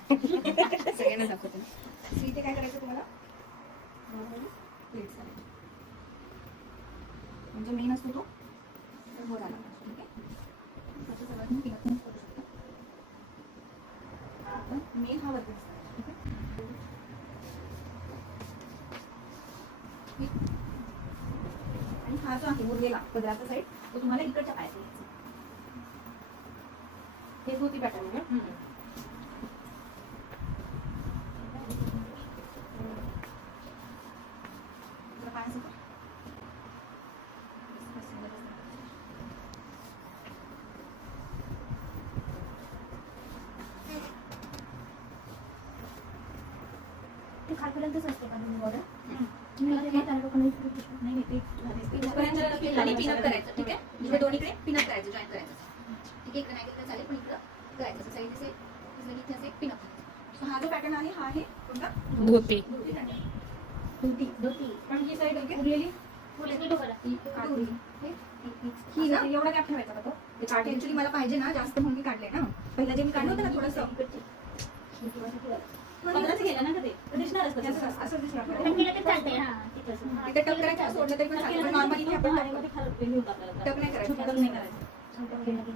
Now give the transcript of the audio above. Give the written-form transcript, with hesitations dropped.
सगळ्यांना दाखवते. इथे काय करायचं तुम्हाला, प्लेट्स करायचे म्हणजे मेन असतो तो वर आला. ठीक आहे, त्याच्या सगळ्यात मी पिनअप करू शकतो. मेन हा वरती असतो. ठीक आहे, आणि हा जो आहे उरलेला पदराचा साईड तो तुम्हाला इकडच्या पायात घ्यायचा. हे धोती पॅटर्न आहे. खालपर्यंतच असते का बॉर्डर? पिनअप करायचं. ठीक आहे, म्हणजे दोन्हीकडे पिनअप करायचं, जॉईन करायचं. ठीक आहे, इकडे नाही केलं चालेल पण इकडं करायचं. साईड इथे असे पिनअप. सो हा जो पॅटर्न आहे हा आहे कोणता, धोती. धोती. पण ही साईड उरलेली ही ना एवढा गॅप ठेवायचा का तो. ते काट ऍक्च्युली मला पाहिजे ना जास्त म्हणून मी काढले ना. पहिला जे मी काढलं होतं ना थोडंसं पदराचं गेलं ना ते दिसणार असतं असं दिसणार. तिथे टक करायचं सोडलं तरी पण चालेल, पण नॉर्मली आपण टक नाही करायचं.